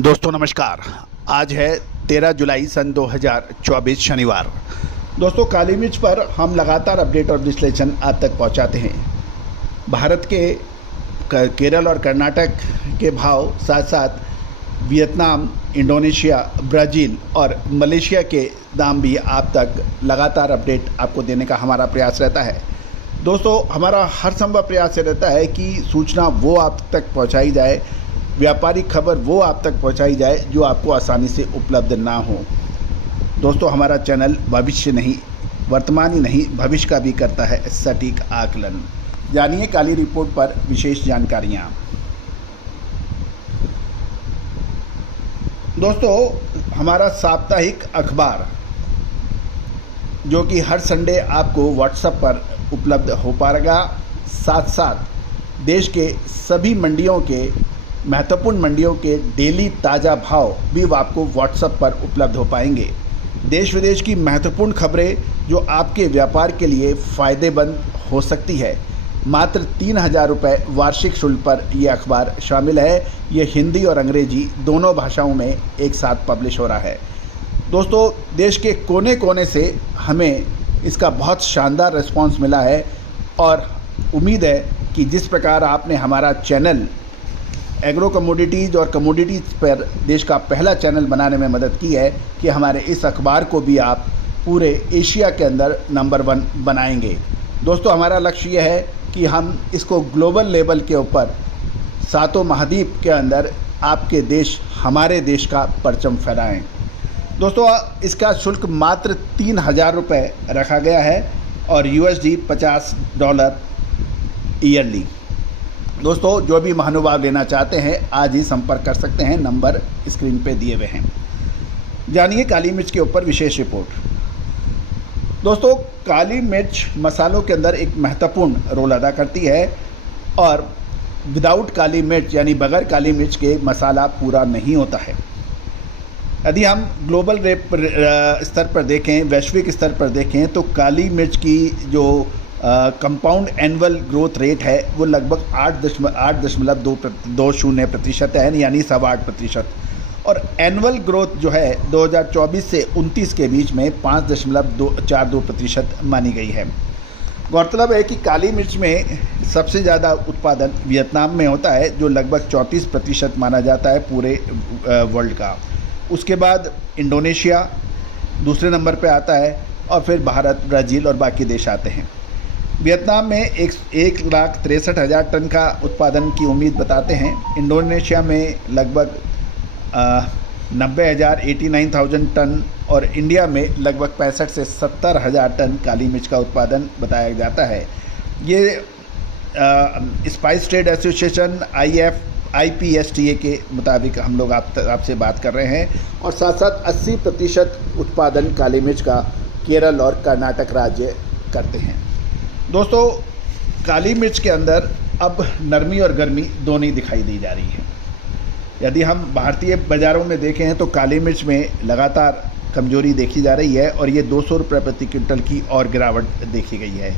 दोस्तों नमस्कार। आज है 13 जुलाई सन 2024 शनिवार। दोस्तों काली मिर्च पर हम लगातार अपडेट और विश्लेषण आप तक पहुंचाते हैं। भारत के केरल और कर्नाटक के भाव, साथ साथ वियतनाम, इंडोनेशिया, ब्राज़ील और मलेशिया के दाम भी आप तक लगातार अपडेट आपको देने का हमारा प्रयास रहता है। दोस्तों हमारा हर संभव प्रयास रहता है कि सूचना वो आप तक पहुंचाई जाए, व्यापारिक खबर वो आप तक पहुंचाई जाए जो आपको आसानी से उपलब्ध ना हो। दोस्तों हमारा चैनल भविष्य नहीं, वर्तमान ही नहीं भविष्य का भी करता है सटीक आकलन। जानिए काली रिपोर्ट पर विशेष जानकारियां। दोस्तों हमारा साप्ताहिक अखबार जो कि हर संडे आपको व्हाट्सएप पर उपलब्ध हो पाएगा, साथ साथ देश के सभी मंडियों के महत्वपूर्ण मंडियों के डेली ताज़ा भाव भी आपको व्हाट्सएप पर उपलब्ध हो पाएंगे। देश विदेश की महत्वपूर्ण खबरें जो आपके व्यापार के लिए फ़ायदेमंद हो सकती है। मात्र 3,000 रुपये वार्षिक शुल्क पर यह अखबार शामिल है। ये हिंदी और अंग्रेजी दोनों भाषाओं में एक साथ पब्लिश हो रहा है। दोस्तों देश के कोने कोने से हमें इसका बहुत शानदार रिस्पांस मिला है और उम्मीद है कि जिस प्रकार आपने हमारा चैनल एग्रो कमोडिटीज़ और कमोडिटीज़ पर देश का पहला चैनल बनाने में मदद की है, कि हमारे इस अखबार को भी आप पूरे एशिया के अंदर नंबर 1 बनाएंगे। दोस्तों हमारा लक्ष्य यह है कि हम इसको ग्लोबल लेवल के ऊपर सातों महाद्वीप के अंदर आपके देश, हमारे देश का परचम फहराएं। दोस्तों इसका शुल्क मात्र 3,000 रुपये रखा गया है और USD $50 ईयरली। दोस्तों जो भी महानुभाव लेना चाहते हैं आज ही संपर्क कर सकते हैं, नंबर स्क्रीन पे दिए हुए हैं। जानिए काली मिर्च के ऊपर विशेष रिपोर्ट। दोस्तों काली मिर्च मसालों के अंदर एक महत्वपूर्ण रोल अदा करती है और विदाउट काली मिर्च यानी बगैर काली मिर्च के मसाला पूरा नहीं होता है। यदि हम ग्लोबल स्तर पर देखें, वैश्विक स्तर पर देखें तो काली मिर्च की जो कंपाउंड एनुअल ग्रोथ रेट है वो लगभग 8.20% है, यानी 8.25%। और एनुअल ग्रोथ जो है 2024 से 29 के बीच में 5.42% मानी गई है। गौरतलब है कि काली मिर्च में सबसे ज़्यादा उत्पादन वियतनाम में होता है जो लगभग 34% माना जाता है पूरे वर्ल्ड का। उसके बाद इंडोनेशिया दूसरे नंबर पे आता है और फिर भारत, ब्राज़ील और बाकी देश आते हैं। वियतनाम में 1,63,000 टन का उत्पादन की उम्मीद बताते हैं। इंडोनेशिया में लगभग 89,000 टन और इंडिया में लगभग 65 से 70,000 टन काली मिर्च का उत्पादन बताया जाता है। ये स्पाइस ट्रेड एसोसिएशन IPSTA के मुताबिक हम लोग आपसे बात कर रहे हैं। और साथ साथ 80% उत्पादन काली मिर्च का केरल और कर्नाटक राज्य करते हैं। दोस्तों काली मिर्च के अंदर अब नरमी और गर्मी दोनों ही दिखाई दी जा रही है। यदि हम भारतीय बाज़ारों में देखें तो काली मिर्च में लगातार कमजोरी देखी जा रही है और ये 200 रुपये प्रति क्विंटल की और गिरावट देखी गई है।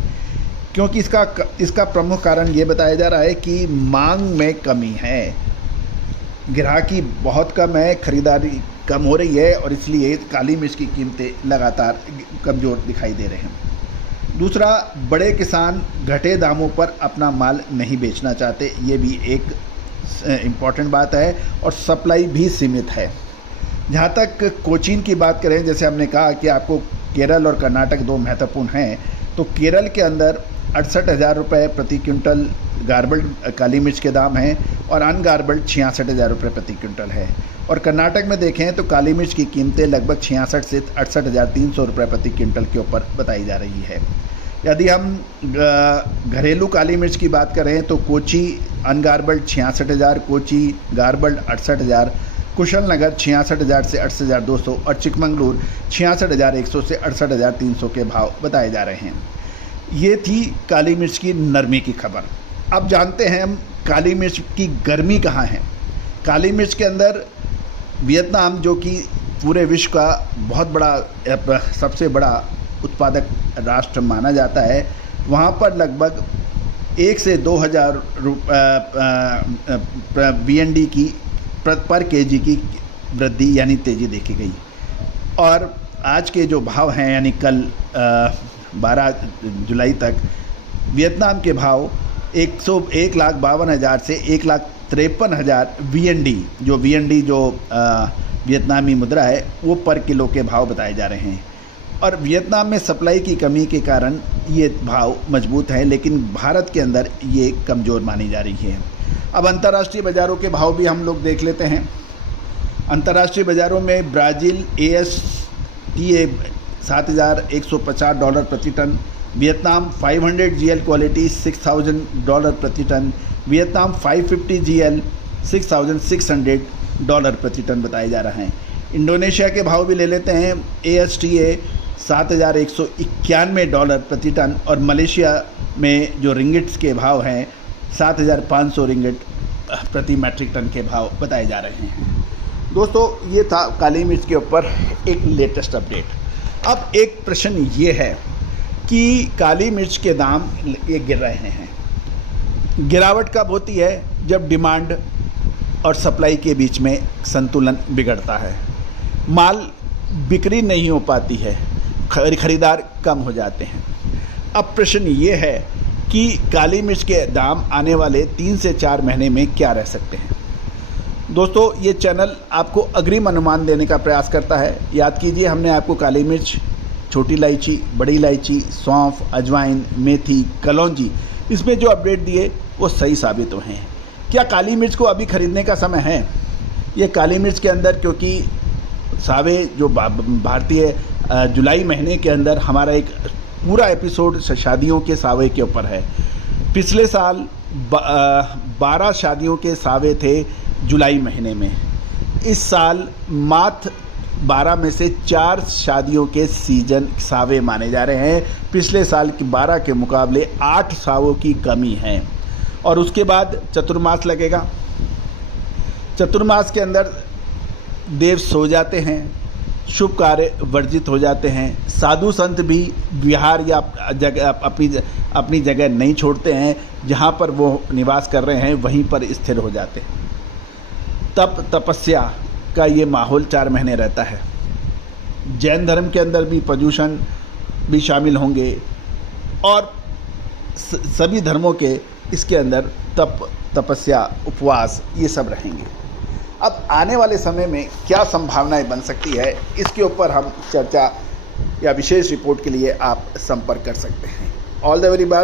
क्योंकि इसका प्रमुख कारण ये बताया जा रहा है कि मांग में कमी है, ग्राहकी बहुत कम है, खरीदारी कम हो रही है और इसलिए काली मिर्च की कीमतें लगातार कमज़ोर दिखाई दे रहे हैं। दूसरा, बड़े किसान घटे दामों पर अपना माल नहीं बेचना चाहते, ये भी एक इम्पॉर्टेंट बात है और सप्लाई भी सीमित है। जहाँ तक कोचीन की बात करें, जैसे हमने कहा कि आपको केरल और कर्नाटक दो महत्वपूर्ण हैं, तो केरल के अंदर 68,000 रुपये प्रति क्विंटल गार्बल्ड काली मिर्च के दाम हैं और अनगार्बल्ड 66,000 रुपये प्रति क्विंटल है। और कर्नाटक में देखें तो काली मिर्च की कीमतें लगभग 66 से 68,300 रुपये प्रति क्विंटल के ऊपर बताई जा रही है। यदि हम घरेलू काली मिर्च की बात करें तो कोची अनगार्बल्ड 66,000, कोची गार्बल्ड 68,000, कुशलनगर 66,000 से 68,200 और चिकमंगलूर 66,100 से 68,300 के भाव बताए जा रहे हैं। ये थी काली मिर्च की नरमी की खबर। अब जानते हैं हम काली मिर्च की गर्मी कहाँ है। काली मिर्च के अंदर वियतनाम जो कि पूरे विश्व का बहुत बड़ा सबसे बड़ा उत्पादक राष्ट्र माना जाता है, वहाँ पर लगभग 1 से 2,000 BND की पर केजी की वृद्धि यानी तेज़ी देखी गई। और आज के जो भाव हैं यानी कल 12 जुलाई तक वियतनाम के भाव 1,52,000 से 1,53,000 VND जो वियतनामी मुद्रा है वो पर किलो के भाव बताए जा रहे हैं। और वियतनाम में सप्लाई की कमी के कारण ये भाव मजबूत हैं, लेकिन भारत के अंदर ये कमज़ोर मानी जा रही है। अब अंतर्राष्ट्रीय बाज़ारों के भाव भी हम लोग देख लेते हैं। अंतर्राष्ट्रीय बाज़ारों में ब्राज़ील ASTA $7,150 प्रति टन, वियतनाम 500 GL क्वालिटी $6,000 प्रति टन, वियतनाम 550 GL $6,600 प्रति टन बताए जा रहे हैं। इंडोनेशिया के भाव भी ले लेते हैं। ASTA $7,191 प्रति टन और मलेशिया में जो रिंगिट्स के भाव हैं 7,500 रिंगिट प्रति मैट्रिक टन के भाव बताए जा रहे हैं। दोस्तों, ये था काली मिर्च के ऊपर एक लेटेस्ट अपडेट। अब एक प्रश्न ये है कि काली मिर्च के दाम ये गिर रहे हैं। गिरावट कब होती है? जब डिमांड और सप्लाई के बीच में संतुलन बिगड़ता है, माल बिक्री नहीं हो पाती है, खरीदार कम हो जाते हैं। अब प्रश्न ये है कि काली मिर्च के दाम आने वाले 3 से 4 महीने में क्या रह सकते हैं। दोस्तों, ये चैनल आपको अग्रिम अनुमान देने का प्रयास करता है। याद कीजिए, हमने आपको काली मिर्च, छोटी इलायची, बड़ी इलायची, सौंफ, अजवाइन, मेथी, कलौंजी, इसमें जो अपडेट दिए वो सही साबित हुए हैं। क्या काली मिर्च को अभी खरीदने का समय है? ये काली मिर्च के अंदर, क्योंकि सावे जो भारतीय जुलाई महीने के अंदर हमारा एक पूरा एपिसोड शादियों के सावे के ऊपर है। पिछले साल 12 शादियों के सावे थे जुलाई महीने में। इस साल मात्र 12 में से 4 शादियों के सीजन सावे माने जा रहे हैं। पिछले साल की 12 के मुकाबले 8 सावों की कमी है। और उसके बाद चतुर्मास लगेगा। चतुर्मास के अंदर देव सो जाते हैं, शुभ कार्य वर्जित हो जाते हैं, साधु संत भी विहार या अपनी जगह नहीं छोड़ते हैं, जहाँ पर वो निवास कर रहे हैं वहीं पर स्थिर हो जाते हैं। तप तपस्या का ये माहौल 4 महीने रहता है। जैन धर्म के अंदर भी पर्युषण भी शामिल होंगे और सभी धर्मों के इसके अंदर तप तपस्या उपवास ये सब रहेंगे। अब आने वाले समय में क्या संभावनाएं बन सकती है, इसके ऊपर हम चर्चा या विशेष रिपोर्ट के लिए आप संपर्क कर सकते हैं। All the very best.